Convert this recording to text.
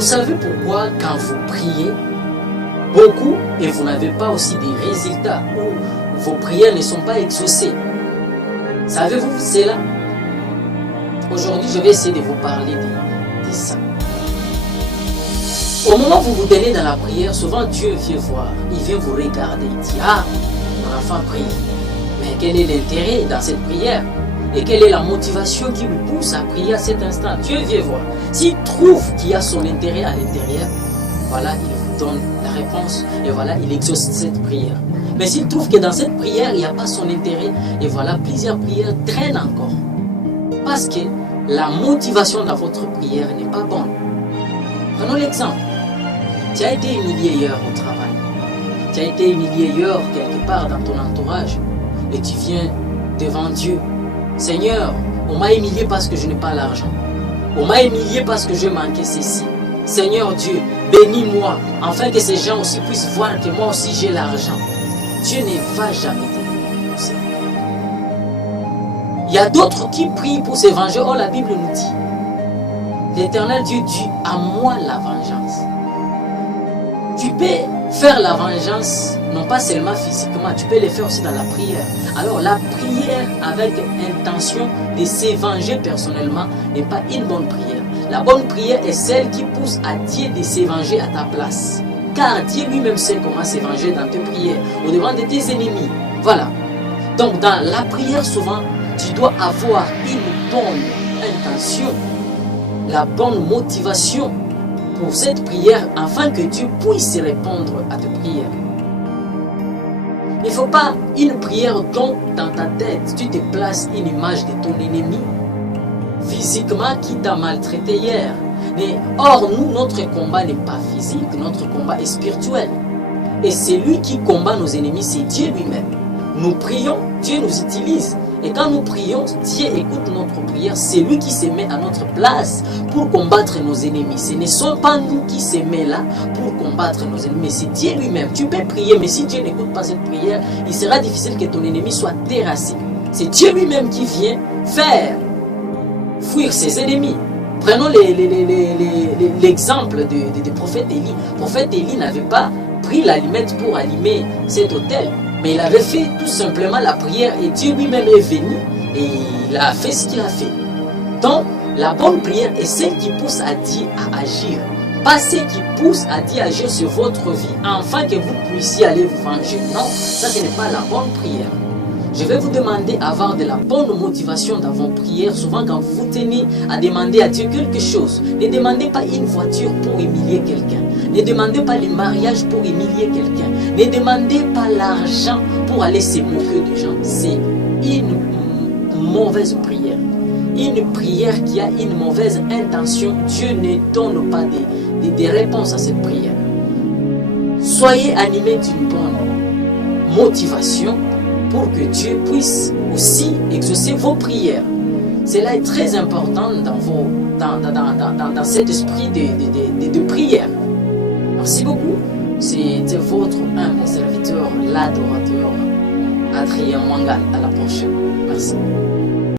Vous savez pourquoi quand vous priez beaucoup et vous n'avez pas aussi des résultats ou vos prières ne sont pas exaucées? Savez-vous cela? Aujourd'hui, je vais essayer de vous parler de ça. Au moment où vous vous donnez dans la prière, souvent Dieu vient voir, il vient vous regarder, il dit: ah, mon enfant prie. Mais quel est l'intérêt dans cette prière? Et quelle est la motivation qui vous pousse à prier à cet instant? Dieu vient voir. S'il trouve qu'il y a son intérêt à l'intérieur, voilà, il vous donne la réponse et voilà, il exauce cette prière. Mais s'il trouve que dans cette prière, il n'y a pas son intérêt, et voilà, plusieurs prières traînent encore. Parce que la motivation dans votre prière n'est pas bonne. Prenons l'exemple. Tu as été humilié hier au travail. Tu as été humilié hier quelque part dans ton entourage. Et tu viens devant Dieu. Seigneur, on m'a humilié parce que je n'ai pas l'argent. On m'a humilié parce que je manquais ceci. Seigneur Dieu, bénis-moi, afin que ces gens aussi puissent voir que moi aussi j'ai l'argent. Dieu ne va jamais te bénir. Il y a d'autres qui prient pour se venger. Oh, la Bible nous dit: l'Éternel Dieu dit: à moi la vengeance. Tu peux faire la vengeance, non pas seulement physiquement, tu peux le faire aussi dans la prière. Alors la prière avec intention de se venger personnellement n'est pas une bonne prière. La bonne prière est celle qui pousse à Dieu de se venger à ta place. Car Dieu lui-même sait comment se venger dans tes prières, au devant de tes ennemis. Voilà. Donc dans la prière, souvent, tu dois avoir une bonne intention, la bonne motivation pour cette prière, afin que Dieu puisse répondre à tes prières. Il ne faut pas une prière dont dans ta tête tu te places une image de ton ennemi physiquement qui t'a maltraité hier. Mais or nous, notre combat n'est pas physique, notre combat est spirituel. Et celui qui combat nos ennemis, c'est Dieu lui-même. Nous prions, Dieu nous utilise. Et quand nous prions, Dieu écoute notre prière. C'est lui qui se met à notre place pour combattre nos ennemis. Ce ne sont pas nous qui se met là pour combattre nos ennemis, mais c'est Dieu lui-même. Tu peux prier, mais si Dieu n'écoute pas cette prière, il sera difficile que ton ennemi soit terrassé. C'est Dieu lui-même qui vient faire fuir ses ennemis. Prenons l'exemple du prophète Élie. Le prophète Élie n'avait pas pris l'allumette pour allumer cet autel. Mais il avait fait tout simplement la prière et Dieu lui-même est venu et il a fait ce qu'il a fait. Donc, la bonne prière est celle qui pousse à Dieu à agir. Pas celle qui pousse à Dieu à agir sur votre vie afin que vous puissiez aller vous venger. Non, ça ce n'est pas la bonne prière. Je vais vous demander d'avoir de la bonne motivation dans vos prières. Souvent quand vous tenez à demander à Dieu quelque chose, ne demandez pas une voiture pour humilier quelqu'un. Ne demandez pas le mariage pour humilier quelqu'un. Ne demandez pas l'argent pour aller se moquer de gens. C'est une mauvaise prière. Une prière qui a une mauvaise intention. Dieu ne donne pas des réponses à cette prière. Soyez animés d'une bonne motivation pour que Dieu puisse aussi exaucer vos prières. Cela est très important dans cet esprit de prière. Merci beaucoup. C'était votre humble serviteur, l'adorateur Adrien Wangal. À la prochaine. Merci.